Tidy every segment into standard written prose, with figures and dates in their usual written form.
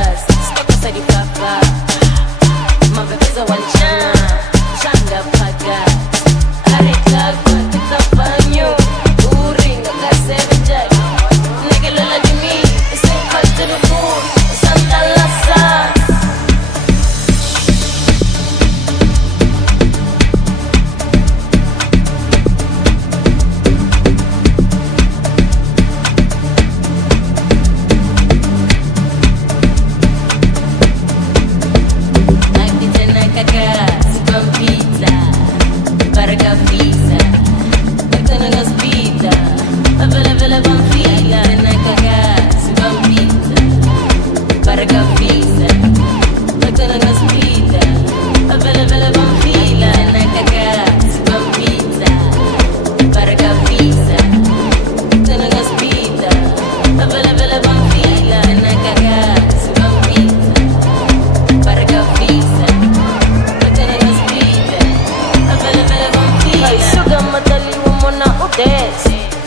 pagas, stoka sa di papa. Mabebeza wanchana, changa pagas. Areka kwa tutafanyo, uringa kasebenjay. Negelola dimi, iseng kaltulupur, santalasa.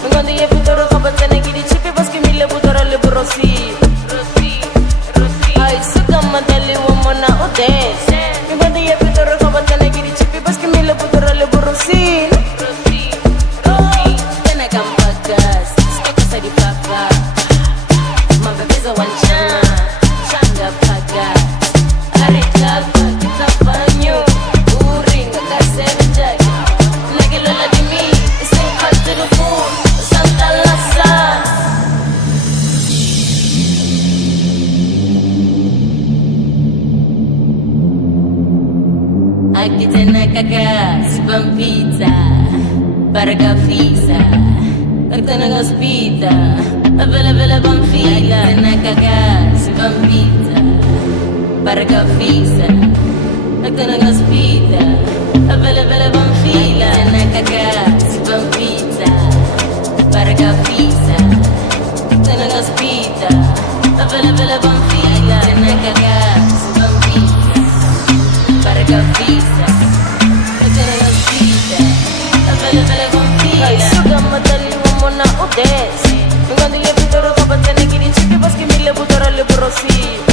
Mengondi e putoro kabatsa negidi chipi baski mile putoro le burosi. Ai suka madali wamona udes. Mengondi e putoro kabatsa negidi chipi baski mile putoro le burosi. Tena kampagas, stoka sa di papa. Mabebeza wanchana, changa pagas. Areka kwa kitafanyo, uringa kasebenjay. Negelola dimi, iseng kaltulupur. Aqui tem na cagas, pão pizza, barga fisa, aqui na hospita, a vela pão fila. Aqui tem na cagas, pão pizza, barga fisa, aqui na hospita, a vela pão fila. Aqui tem na cagas, pão pizza, barga fisa, aqui na hospita, a vela pão fila. Aqui tem na cagas, pão pizza, barga fisa. Ay, suka madali wamona udes. Mengondi e putoro kabatsa negidi chipi baski mile putoro le burosi.